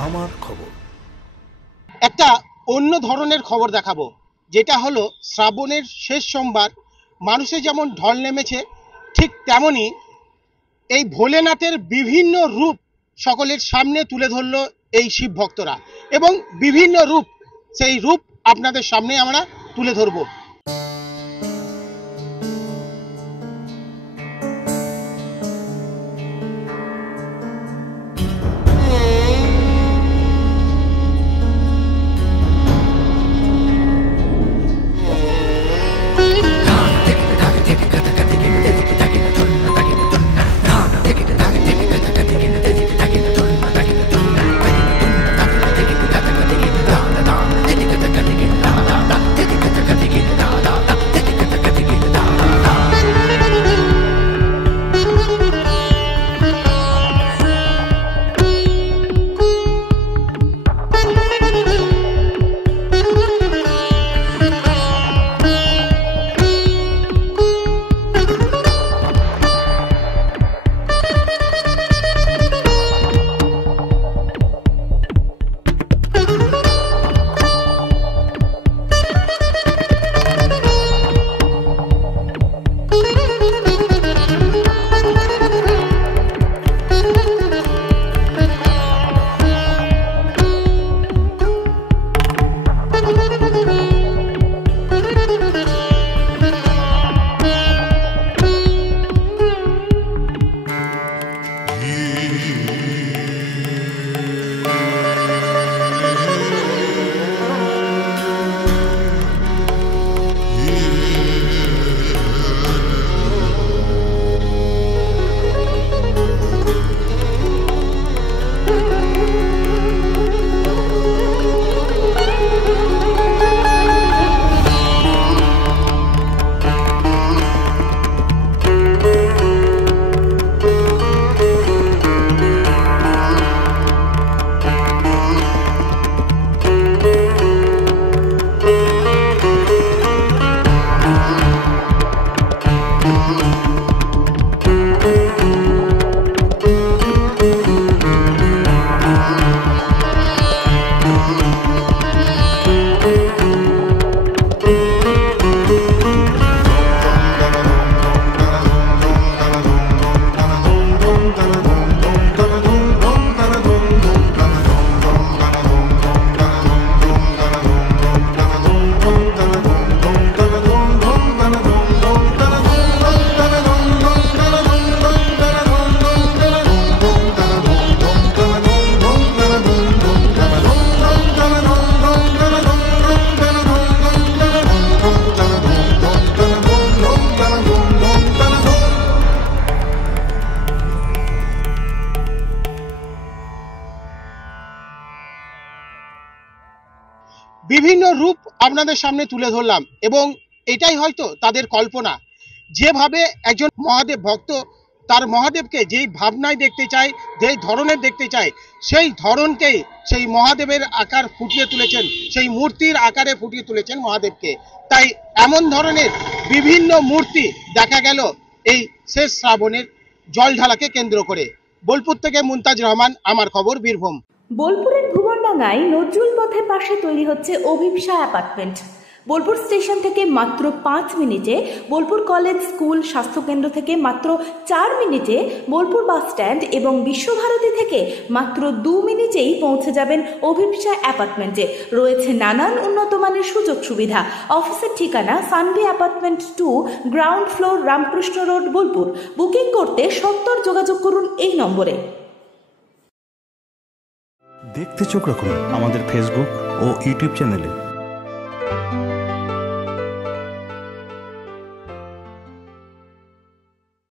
আমার খবর। একটা অন্য ধরনের খবর দেখাবো, যেটা হলো শ্রাবণের শেষ সোমবার। মানুষে যেমন ঢল নেমেছে, ঠিক তেমনি এই ভোলেনাথের বিভিন্ন রূপ সকলের সামনে তুলে ধরলো এই শিব ভক্তরা, এবং বিভিন্ন রূপ, সেই রূপ আপনাদের সামনে আমরা তুলে ধরবো। বিভিন্ন রূপ আপনাদের সামনে তুলে ধরলাম, এবং এটাই হয়তো তাদের কল্পনা। যেভাবে একজন মহাদেব ভক্ত তার মহাদেবকে যেই ভাবনায় দেখতে চায়, যেই ধরনের দেখতে চায়, সেই ধরনকেই সেই মহাদেবের আকার ফুটিয়ে তুলেছেন, সেই মূর্তির আকারে ফুটিয়ে তুলেছেন মহাদেবকে। তাই এমন ধরনের বিভিন্ন মূর্তি দেখা গেল এই শেষ শ্রাবণের জল ঢালাকে কেন্দ্র করে। বোলপুর থেকে মুনতাজ রহমান, আমার খবর, বীরভূম। বোলপুরের ভুবনডাঙ্গায় নজরুল পথের পাশে তৈরি হচ্ছে অভিপ্সা অ্যাপার্টমেন্ট। বোলপুর স্টেশন থেকে মাত্র 5 মিনিটে, বোলপুর কলেজ, স্কুল, স্বাস্থ্যকেন্দ্র থেকে মাত্র 4 মিনিটে, বোলপুর বাস স্ট্যান্ড এবং বিশ্বভারতী থেকে মাত্র 2 মিনিটেই পৌঁছে যাবেন অভিপ্সা অ্যাপার্টমেন্টে। রয়েছে নানান উন্নত মানের সুযোগ সুবিধা। অফিসের ঠিকানা Sanvi apartment 2, ground floor, Ramakrishna road, Bolpur. Booking করতে সত্তর যোগাযোগ করুন এই নম্বরে। দেখতে চোখ রাখুন আমাদের ফেসবুক ও ইউটিউব চ্যানেলে।